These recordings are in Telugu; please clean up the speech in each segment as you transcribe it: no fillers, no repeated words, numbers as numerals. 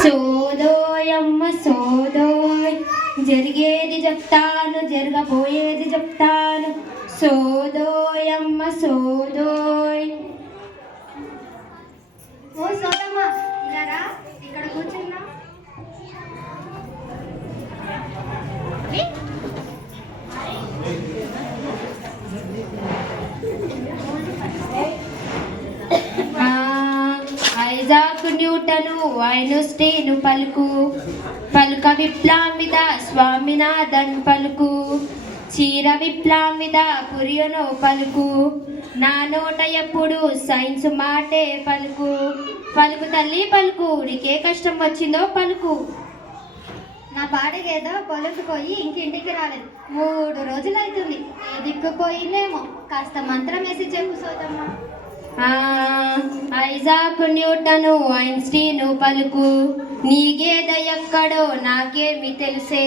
సోదోయమ్మ సోదోయ్, జరిగేది చెప్తాను జరగబోయేది చెప్తాను. సోదోయమ్మ సోదోయ్. ఓ సోదమ్మ ఇలా ఇక్కడ కూర్చున్నా. ఐజాక్ న్యూటను ఐన్స్టీను పలుకు, పలుక విప్లవిద స్వామినాథన్ పలుకు, చీర విప్లవిద పురియను పలుకు, నా నోట ఎప్పుడు సైన్స్ మాటే పలుకు. పలుకు తల్లి పలుకు, నీకే కష్టం వచ్చిందో పలుకు. నా పాడగేదో పొలుకుపోయి ఇంకింటికి రాలేదు, 3 రోజులు అవుతుంది. ఏ దిక్కుపోయిందేమో, కాస్త మంత్రం వేసి చెప్పు సోదమ్మ. ఐజాక్ న్యూటను ఐన్స్టీను పలుకు, నీ గేద ఎక్కడో నాకేమి తెలుసే,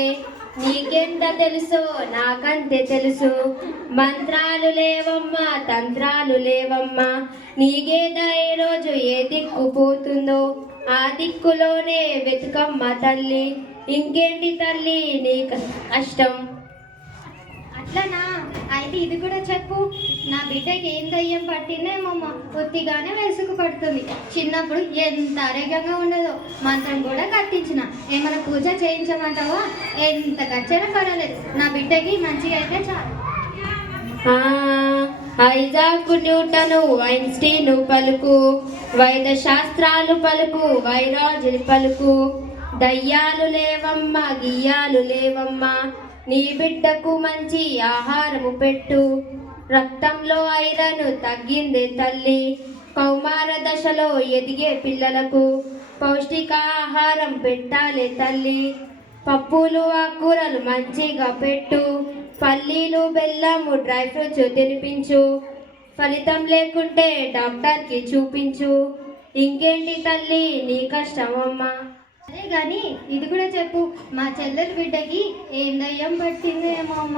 నీకెంత తెలుసో నాకంతే తెలుసు. మంత్రాలు లేవమ్మా తంత్రాలు లేవమ్మా, నీ గేద ఏ రోజు ఏ దిక్కు పోతుందో ఆ దిక్కులోనే వెతుకమ్మ తల్లి. ఇంకేంటి తల్లి నీ కష్టం? అట్లనా? అయితే ఇది కూడా చెప్పు. నా బిడ్డకి ఏం దయ్యం పట్టిందేమమ్మ, కొద్దిగానే వెసుకు పడుతుంది. చిన్నప్పుడు ఎంత ఆరోగ్యంగా ఉండదో, మంత్రం కూడా కట్టించిన. ఏమైనా పూజ చేయించమంటావా? ఎంత ఖర్చైనా పర్వాలేదు, నా బిడ్డకి మంచిగా అయితే చాలు. ఐజాక్ న్యూటను ఐన్స్టీను పలుకు, వైద్య శాస్త్రాలు పలుకు వైరాజు పలుకు, దయ్యాలు లేవమ్మా గియ్యాలు లేవమ్మా, నీ బిడ్డకు మంచి ఆహారము పెట్టు. రక్తంలో ఐరన్ తగ్గిందే తల్లి, కౌమార దశలో ఎదిగే పిల్లలకు పౌష్టికాహారం పెట్టాలి తల్లి. పప్పులు ఆకుకూరలు మంచిగా పెట్టు, పల్లీలు బెల్లము డ్రై ఫ్రూట్స్ తినిపించు. ఫలితం లేకుంటే డాక్టర్కి చూపించు. ఇంకేంటి తల్లి నీ కష్టమమ్మా? అదే కానీ ఇది కూడా చెప్పు. మా చెల్లెలు బిడ్డకి ఏం దయ్యం పట్టిందేమో అమ్మ.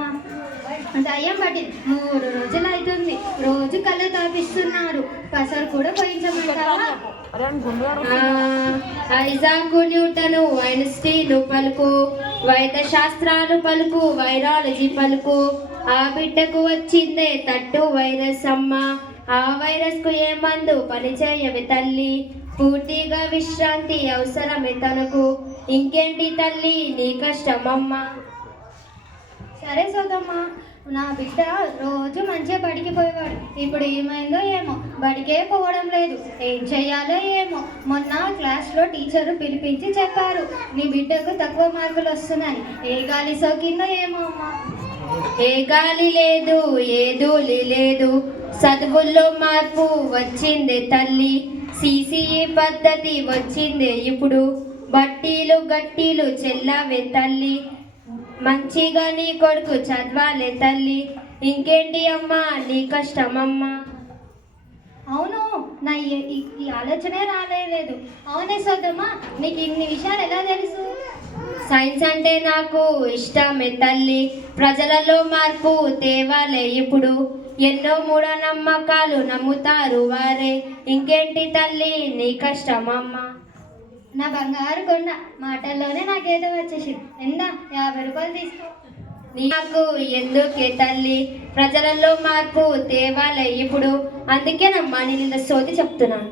దయ్యం పట్టింది, 3 రోజులు అవుతుంది. రోజు కళ్ళు తాపిస్తున్నారు. పసరు కూడా పోయించమంటావా? ఐజాక్ న్యూటను ఐన్స్టీను పలుకు, వైద్య శాస్త్రాలు పలుకు వైరాలజీ పలుకు, ఆ బిడ్డకు వచ్చిందే తట్టు వైరస్ అమ్మ. ఆ వైరస్కు ఏ మందు పనిచేయవి తల్లి, పూర్తిగా విశ్రాంతి అవసరమే తనకు. ఇంకేంటి తల్లి నీ కష్టమమ్మా? సరే సోదమ్మ, నా బిడ్డ రోజు మంచిగా బడికి పోయేవాడు. ఇప్పుడు ఏమైందో ఏమో, బడికే పోవడం లేదు. ఏం చెయ్యాలో ఏమో. మొన్న క్లాస్లో టీచరు పిలిపించి చెప్పారు, నీ బిడ్డకు తక్కువ మార్కులు వస్తున్నాయి. ఏ గాలి సోకిందో ఏమో అమ్మా. ఏ గాలి లేదు ఏ ధూళి లేదు, చదువుల్లో మార్పు వచ్చిందే తల్లి. సిసిఈ పద్ధతి వచ్చిందే ఇప్పుడు, బట్టీలు గట్టీలు చెల్లావే తల్లి. మంచిగా నీ కొడుకు చదవాలే తల్లి. ఇంకేంటి అమ్మా నీ కష్టమమ్మా? అవును, నా ఈ ఆలోచనే రాలేదు. అవునే సోదమ్మా, నీకు ఇన్ని విషయాలు ఎలా తెలుసు? సైన్స్ అంటే నాకు ఇష్టమే తల్లి. ప్రజలలో మార్పు తేవాలే ఇప్పుడు, ఎన్నో మూఢనమ్మకాలు నమ్ముతారు వారే. ఇంకేంటి తల్లి నీ కష్టమమ్మా? నా బంగారు కొండ మాటల్లోనే నాకేదో వచ్చేసింది. ఎందా 50 రూపాయలు తీసుకో. నాకు ఎందుకే తల్లి, ప్రజలలో మార్పు తేవాలే ఇప్పుడు. అందుకేనమ్మా నేను ఇంత సోది చెప్తున్నాను.